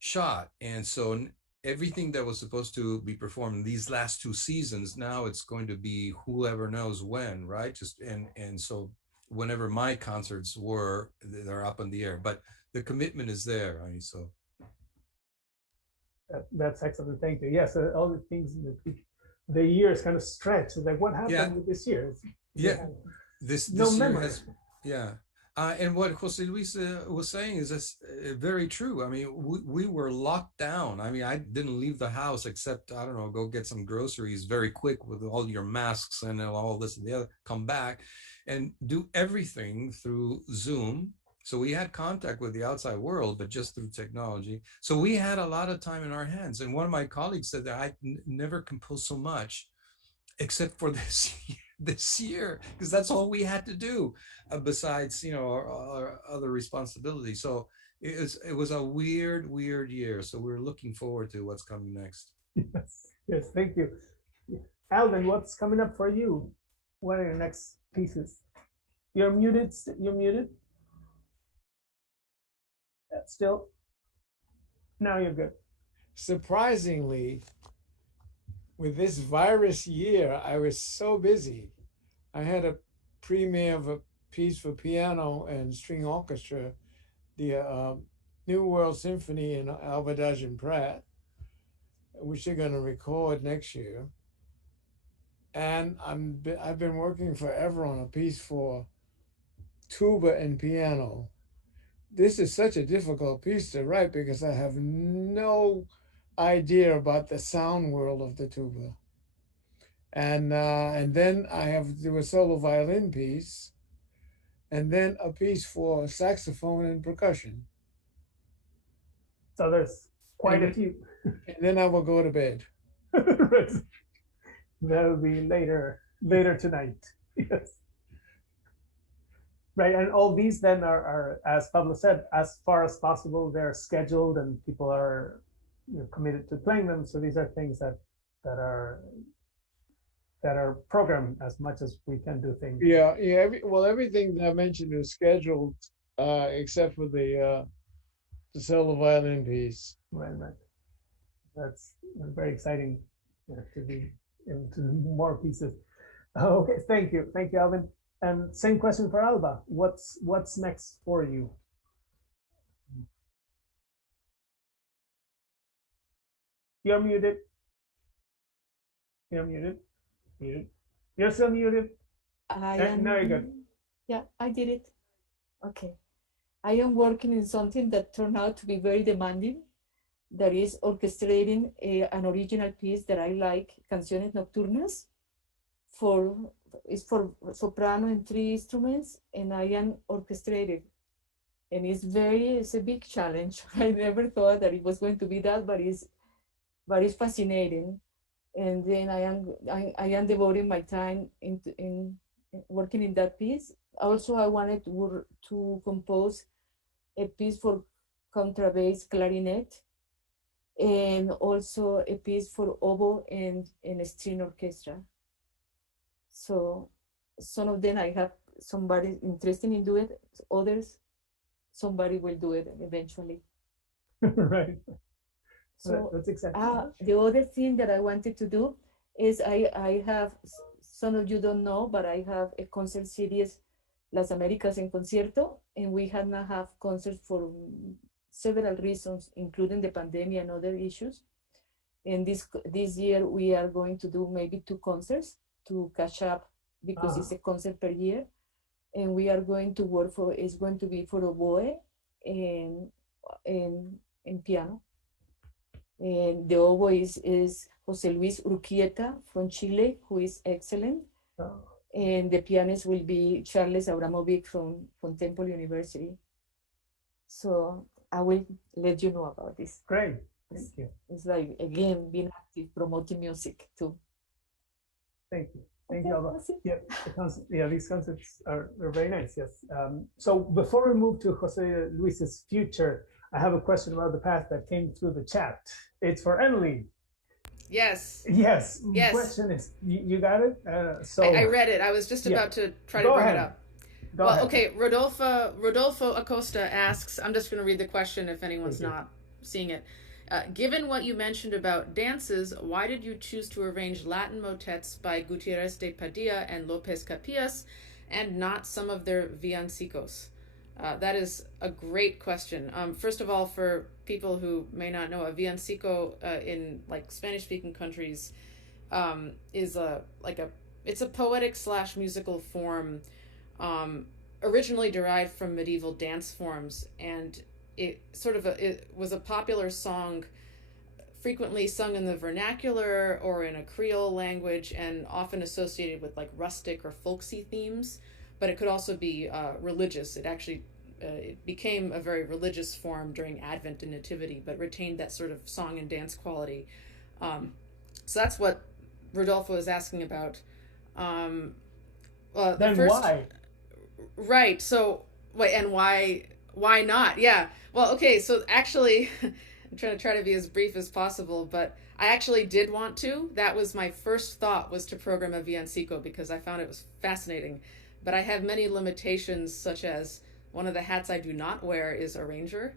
shot, and so everything that was supposed to be performed these last 2 seasons, now it's going to be whoever knows when, right? Just and so whenever my concerts were, they're up in the air, but the commitment is there, right? So that's excellent. Thank you. Yes, all the things the years kind of stretch. It's like, what happened with this year? This no year memory. has, and what Jose Luis was saying is this, very true. I mean, we were locked down. I mean, I didn't leave the house except, I don't know, go get some groceries very quick with all your masks and all this and the other, come back and do everything through Zoom. So we had contact with the outside world, but just through technology. So we had a lot of time in our hands. And one of my colleagues said that I never composed so much except for this year, because that's all we had to do, besides, our other responsibilities. So it was a weird year. So we're looking forward to what's coming next. Yes, thank you. Alvin, what's coming up for you? What are your next pieces? You're muted. Still? Now you're good. Surprisingly, with this virus year, I was so busy. I had a premiere of a piece for piano and string orchestra, the New World Symphony in Albert and Pratt, which they're going to record next year. And I've been working forever on a piece for tuba and piano. This is such a difficult piece to write because I have no idea about the sound world of the tuba. And then I have to do a solo violin piece, and then a piece for saxophone and percussion. So there's quite a few. And then I will go to bed. That'll be later tonight. Yes. Right, and all these then are, as Pablo said, as far as possible, they're scheduled and people are committed to playing them. So these are things that are programmed as much as we can do things. Yeah. Everything that I mentioned is scheduled, except for the solo violin piece. Right. That's very exciting to be into more pieces. Okay, thank you, Alvin. And same question for Alba. What's next for you? You're muted. Muted. You're still muted. Now you're good. Yeah, I did it. Okay. I am working in something that turned out to be very demanding. That is orchestrating an original piece that I like, Canciones Nocturnas, it's for soprano and 3 instruments, and I am orchestrated. And it's a big challenge. I never thought that it was going to be that, but it's fascinating. And then I am devoting my time in working in that piece. Also, I wanted to compose a piece for contrabass clarinet, and also a piece for oboe and a string orchestra. So some of them I have somebody interested in doing it, others somebody will do it eventually. Right. So that's exactly. The other thing that I wanted to do is I have, some of you don't know, but I have a concert series, Las Américas en Concierto, and we have not have concerts for several reasons, including the pandemic and other issues. And this year we are going to do maybe 2 concerts to catch up, because it's a concert per year. And we are going to work it's going to be for oboe and piano. And the oboe is Jose Luis Urquieta from Chile, who is excellent. And the pianist will be Charles Abramovic from Temple University. So I will let you know about this. Great, thank you. It's like, again, being active, promoting music too. Thank you. Thank you, Alba. Yeah, these concepts are very nice, yes. So before we move to Jose Luis's future, I have a question about the past that came through the chat. It's for Emily. Yes. Yes. The question is, you got it? I read it. I was just about to try to bring it up. Go ahead. Okay. Rodolfo Acosta asks, I'm just going to read the question if anyone's not seeing it. Given what you mentioned about dances, why did you choose to arrange Latin motets by Gutierrez de Padilla and Lopez Capillas and not some of their villancicos? That is a great question. First of all, for people who may not know, a villancico in like Spanish-speaking countries is it's a poetic / musical form originally derived from medieval dance forms, and it was a popular song frequently sung in the vernacular or in a Creole language and often associated with like rustic or folksy themes, but it could also be religious. It actually it became a very religious form during Advent and Nativity, but retained that sort of song and dance quality. So that's what Rodolfo is asking about. Then why? Right. So wait, and why not? Yeah. Well, okay. So actually, I'm trying to be as brief as possible, but I actually did want to. That was my first thought, was to program a villancico because I found it was fascinating. But I have many limitations, such as one of the hats I do not wear is arranger,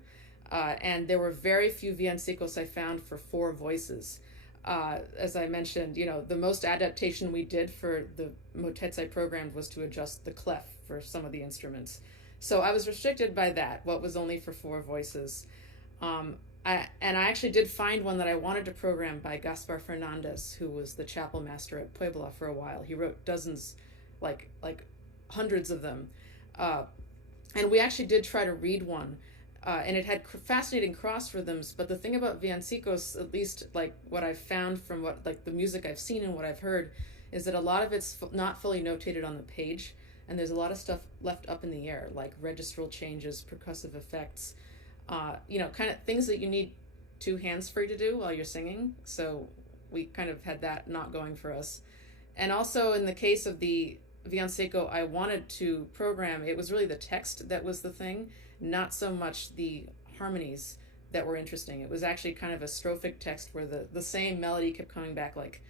and there were very few villancicos I found for 4 voices. As I mentioned, the most adaptation we did for the motets I programmed was to adjust the clef for some of the instruments. So I was restricted by that, what was only for 4 voices. I actually did find one that I wanted to program by Gaspar Fernandez, who was the chapel master at Puebla for a while. He wrote dozens, like hundreds of them. And we actually did try to read one. And it had fascinating cross rhythms, but the thing about villancicos, at least like what I've found from what like the music I've seen and what I've heard, is that a lot of it's not fully notated on the page, and there's a lot of stuff left up in the air, like registral changes, percussive effects, kind of things that you need 2 hands free to do while you're singing. So we kind of had that not going for us. And also in the case of the villancico I wanted to program, it was really the text that was the thing, not so much the harmonies that were interesting. It was actually kind of a strophic text where the same melody kept coming back like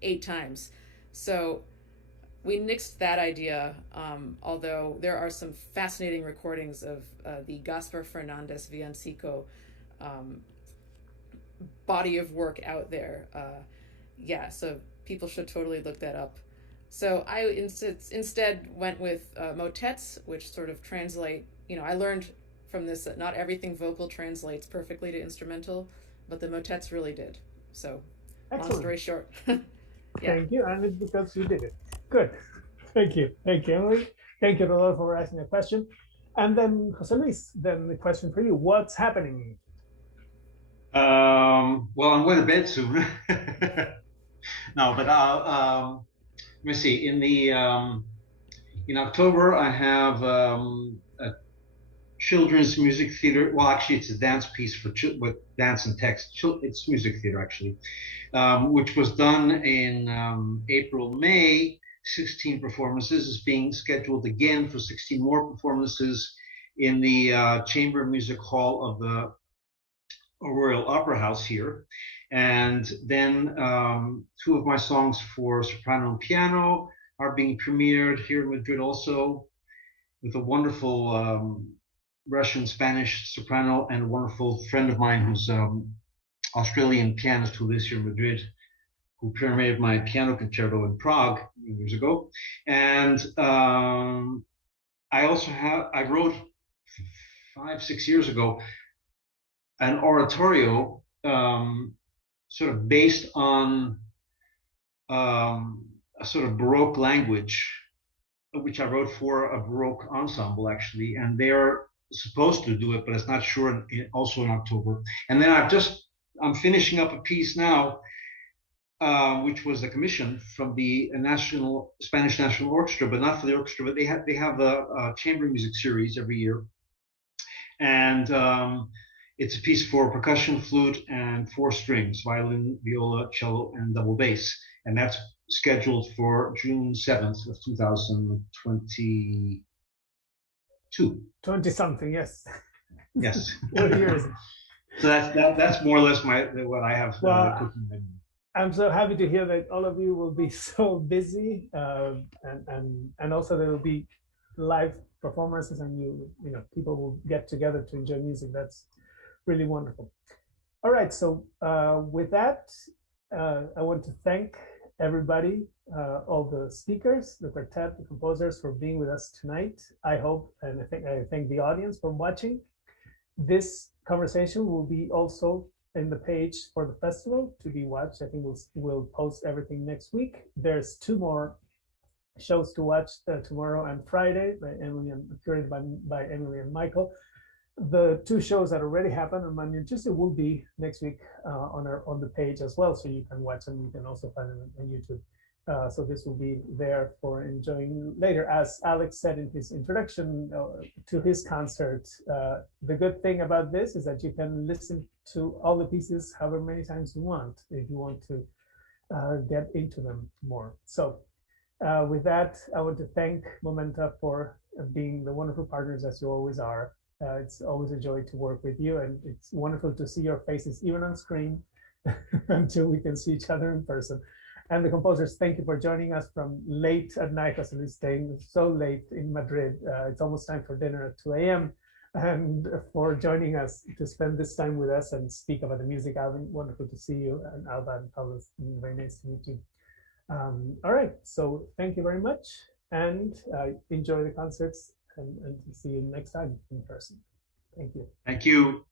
8 times. So we nixed that idea, although there are some fascinating recordings of the Gaspar Fernandez villancico body of work out there. So people should totally look that up. So I instead went with motets, which sort of translate. I learned from this that not everything vocal translates perfectly to instrumental, but the motets really did. So, Excellent. Long story short. Thank you, and it's because you did it. Good. Thank you, Emily. Thank you, Rodolfo, for asking a question. And then Jose Luis, then the question for you: what's happening? Well, I'm going to bed soon. No, but let me see. In October, I have a children's music theater. Well, actually, it's a dance piece with dance and text. It's music theater, actually, which was done in April, May. 16 performances is being scheduled again for 16 more performances in the Chamber Music Hall of the Royal Opera House here. And then 2 of my songs for soprano and piano are being premiered here in Madrid also, with a wonderful Russian Spanish soprano and a wonderful friend of mine who's Australian pianist who lives here in Madrid, who premiered my piano concerto in Prague years ago. And I wrote 5-6 years ago an oratorio sort of based on a sort of Baroque language, which I wrote for a Baroque ensemble, actually, and they're supposed to do it, but it's not sure, also in October. And then I'm finishing up a piece now, which was a commission from the Spanish National Orchestra, but not for the orchestra, but they have a chamber music series every year. And it's a piece for percussion, flute, and 4 strings, violin, viola, cello, and double bass. And that's scheduled for June 7th of 2022. 20-something, yes. Yes. What year is it? So that's more or less what I have cooking. I'm so happy to hear that all of you will be so busy, and also there will be live performances, and people will get together to enjoy music. That's really wonderful. All right, so with that, I want to thank everybody, all the speakers, the quartet, the composers for being with us tonight. I hope, and I thank the audience for watching. This conversation will be also in the page for the festival to be watched. I think we'll post everything next week. There's 2 more shows to watch tomorrow and Friday by Emily and curated by Emily and Michael. The 2 shows that already happened on Monday and Tuesday will be next week on the page as well, so you can watch them. You can also find them on YouTube. So this will be there for enjoying later. As Alex said in his introduction to his concert, the good thing about this is that you can listen to all the pieces however many times you want, if you want to get into them more. So with that, I want to thank Momenta for being the wonderful partners as you always are. It's always a joy to work with you, and it's wonderful to see your faces even on screen until we can see each other in person. And the composers, thank you for joining us from late at night, as we're staying so late in Madrid. It's almost time for dinner at 2 a.m. and for joining us to spend this time with us and speak about the music. Alvin, wonderful to see you, and Alba and Pablo, very nice to meet you. All right, so thank you very much, and enjoy the concerts, and see you next time in person. Thank you. Thank you.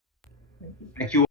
Thank you. Thank you.